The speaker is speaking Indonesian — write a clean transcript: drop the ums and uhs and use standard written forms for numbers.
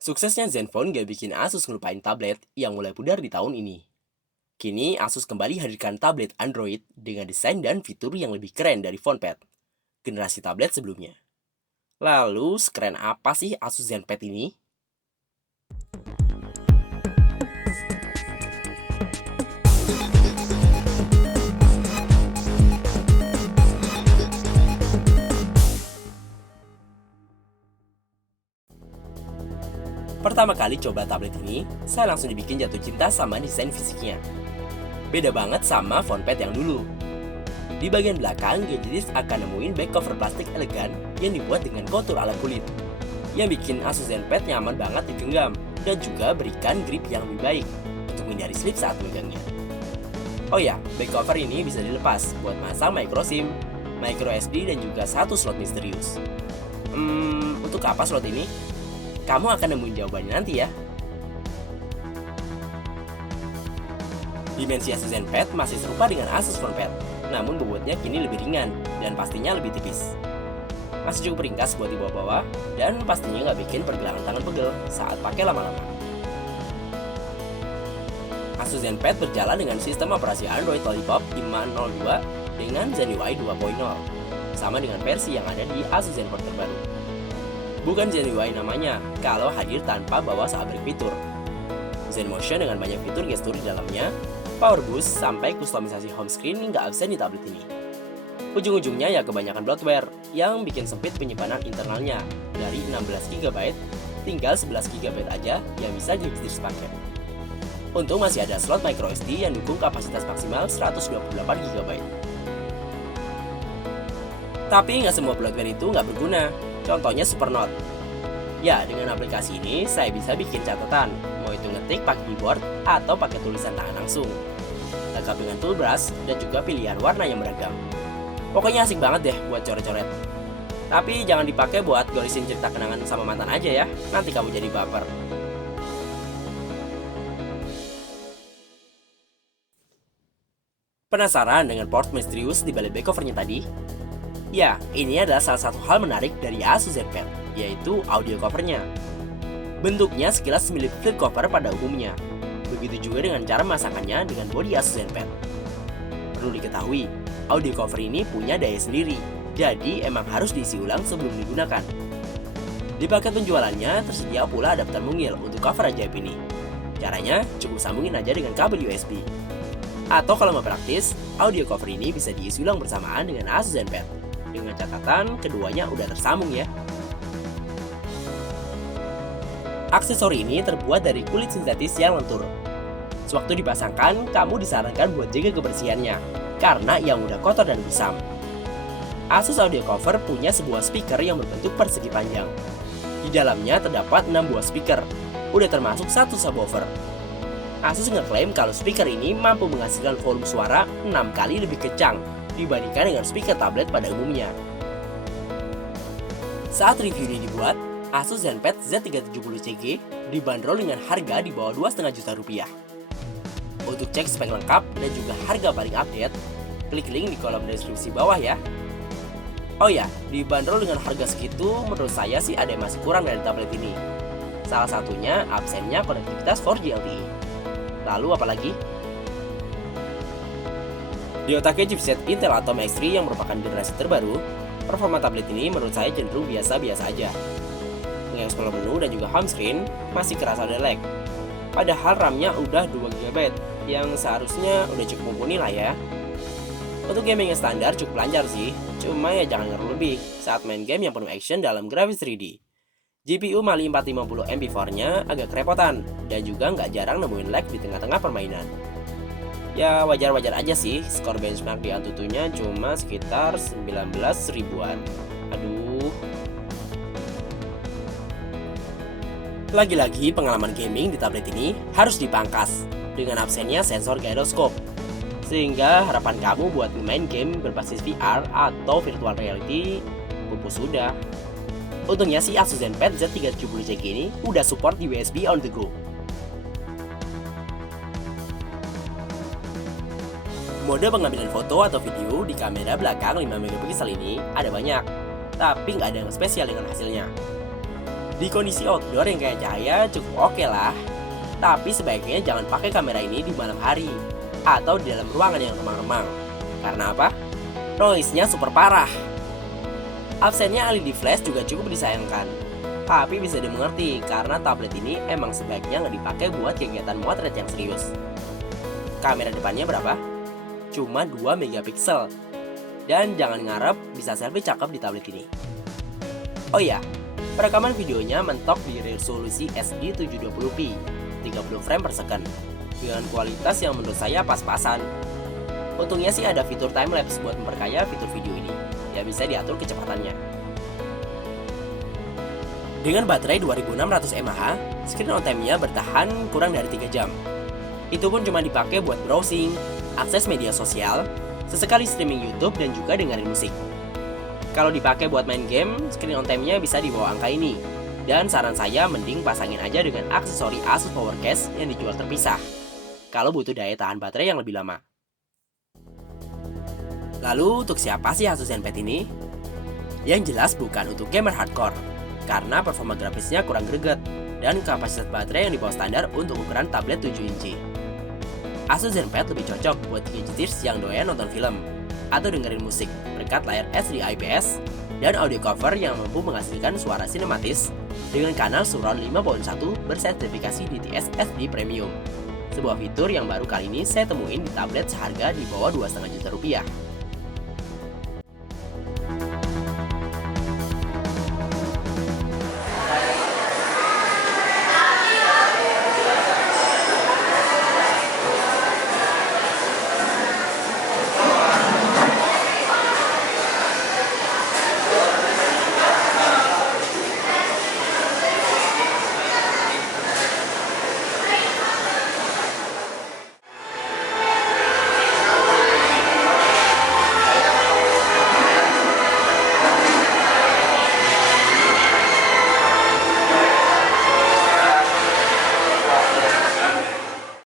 Suksesnya Zenfone gak bikin Asus ngelupain tablet yang mulai pudar di tahun ini. Kini Asus kembali hadirkan tablet Android dengan desain dan fitur yang lebih keren dari PhonePad, generasi tablet sebelumnya. Lalu, sekeren apa sih Asus ZenPad ini? Pertama kali coba tablet ini, saya langsung dibikin jatuh cinta sama desain fisiknya. Beda banget sama PhonePad yang dulu. Di bagian belakang, gadgetis akan nemuin back cover plastik elegan yang dibuat dengan kontur ala kulit, yang bikin Asus ZenPad nyaman banget digenggam dan juga berikan grip yang lebih baik untuk menghindari slip saat megangnya. Oh ya, back cover ini bisa dilepas buat masang micro SIM, micro SD dan juga satu slot misterius. Untuk apa slot ini? Kamu akan nemuin jawabannya nanti ya. Dimensi Asus ZenPad masih serupa dengan Asus PhonePad, namun bobotnya kini lebih ringan dan pastinya lebih tipis. Masih cukup ringkas buat dibawa-bawa dan pastinya nggak bikin pergelangan tangan pegel saat pakai lama-lama. Asus ZenPad berjalan dengan sistem operasi Android Lollipop 5.02 dengan Zen UI 2.0, sama dengan versi yang ada di Asus ZenBook terbaru. Bukan Zen UI namanya, kalau hadir tanpa bawa seabrik fitur. Zen Motion dengan banyak fitur gestur di dalamnya, power boost sampai kustomisasi home screen nggak absen di tablet ini. Ujung-ujungnya ya kebanyakan bloatware yang bikin sempit penyimpanan internalnya dari 16GB tinggal 11GB aja yang bisa dipakai. Untung masih ada slot micro SD yang dukung kapasitas maksimal 128GB. Tapi nggak semua bloatware itu nggak berguna. Contohnya Supernote. Ya, dengan aplikasi ini saya bisa bikin catatan, mau itu ngetik pakai keyboard atau pakai tulisan tangan langsung. Lengkap dengan toolbrush dan juga pilihan warna yang beragam. Pokoknya asik banget deh buat coret-coret. Tapi jangan dipakai buat gorisin cerita kenangan sama mantan aja ya, nanti kamu jadi baper. Penasaran dengan port misterius di balik back covernya tadi? Ya, ini adalah salah satu hal menarik dari Asus ZenPad, yaitu audio covernya. Bentuknya sekilas mirip flip cover pada umumnya. Begitu juga dengan cara memasangkannya dengan bodi Asus ZenPad. Perlu diketahui, audio cover ini punya daya sendiri, jadi emang harus diisi ulang sebelum digunakan. Di paket penjualannya tersedia pula adapter mungil untuk cover ajaib ini. Caranya cukup sambungin aja dengan kabel USB. Atau kalau mau praktis, audio cover ini bisa diisi ulang bersamaan dengan Asus ZenPad. Dengan catatan keduanya udah tersambung ya. Aksesori ini terbuat dari kulit sintetis yang lentur. Sewaktu dipasangkan, kamu disarankan buat jaga kebersihannya, karena ia mudah kotor dan kusam. Asus Audio Cover punya sebuah speaker yang berbentuk persegi panjang. Di dalamnya terdapat 6 buah speaker, udah termasuk satu subwoofer. Asus ngeklaim kalau speaker ini mampu menghasilkan volume suara 6 kali lebih kencang dibandingkan dengan speaker tablet pada umumnya. Saat review ini dibuat, Asus ZenPad Z370CG dibanderol dengan harga di bawah 2,5 juta rupiah. Untuk cek spek lengkap dan juga harga paling update, klik link di kolom deskripsi bawah ya. Oh ya, dibanderol dengan harga segitu menurut saya sih ada yang masih kurang dari tablet ini. Salah satunya absennya konektivitas 4G LTE. Lalu apalagi? Di otaknya chipset Intel Atom X3 yang merupakan generasi terbaru, performa tablet ini menurut saya cenderung biasa-biasa aja. Mengeksplor menu dan juga home screen masih kerasa ada lag. Padahal RAM-nya udah 2GB yang seharusnya udah cukup mumpuni lah ya. Untuk gaming yang standar cukup lancar sih, cuma ya jangan ngeluh lebih saat main game yang penuh action dalam grafis 3D. GPU Mali 450 MP4-nya agak kerepotan dan juga nggak jarang nemuin lag di tengah-tengah permainan. Ya wajar-wajar aja sih, skor benchmark di Antutunya cuma sekitar 19 ribuan. Aduh. Lagi-lagi pengalaman gaming di tablet ini harus dipangkas dengan absennya sensor gyroscope. Sehingga harapan kamu buat main game berbasis VR atau virtual reality pupus sudah. Untungnya sih Asus ZenPad Z370CG ini udah support USB on the go. Mode pengambilan foto atau video di kamera belakang 5 MP ini ada banyak, tapi nggak ada yang spesial dengan hasilnya. Di kondisi outdoor yang kayak cahaya cukup oke lah. Tapi sebaiknya jangan pakai kamera ini di malam hari atau di dalam ruangan yang remang-remang. Karena apa? Noise-nya super parah. Absennya LED flash juga cukup disayangkan. Tapi bisa dimengerti karena tablet ini emang sebaiknya nggak dipakai buat kegiatan motret yang serius. Kamera depannya berapa? Cuma 2 megapiksel. Dan jangan ngarep bisa selfie cakep di tablet ini. Oh iya, perekaman videonya mentok di resolusi SD 720p, 30 frame per second, dengan kualitas yang menurut saya pas-pasan. Untungnya sih ada fitur timelapse buat memperkaya fitur video ini, ya bisa diatur kecepatannya. Dengan baterai 2600 mAh, screen on time-nya bertahan kurang dari 3 jam. Itu pun cuma dipakai buat browsing, akses media sosial, sesekali streaming YouTube dan juga dengerin musik. Kalau dipakai buat main game, screen on time-nya bisa di bawah angka ini. Dan saran saya mending pasangin aja dengan aksesori Asus Power Case yang dijual terpisah. Kalau butuh daya tahan baterai yang lebih lama. Lalu untuk siapa sih Asus ZenPad ini? Yang jelas bukan untuk gamer hardcore, karena performa grafisnya kurang greget dan kapasitas baterai yang di bawah standar untuk ukuran tablet 7 inci. Asus ZenPad lebih cocok buat gadgeters yang doyan nonton film atau dengerin musik berkat layar HD IPS dan audio cover yang mampu menghasilkan suara sinematis dengan kanal surround 5.1 bersertifikasi DTS SD Premium. Sebuah fitur yang baru kali ini saya temuin di tablet seharga di bawah 2,5 juta rupiah.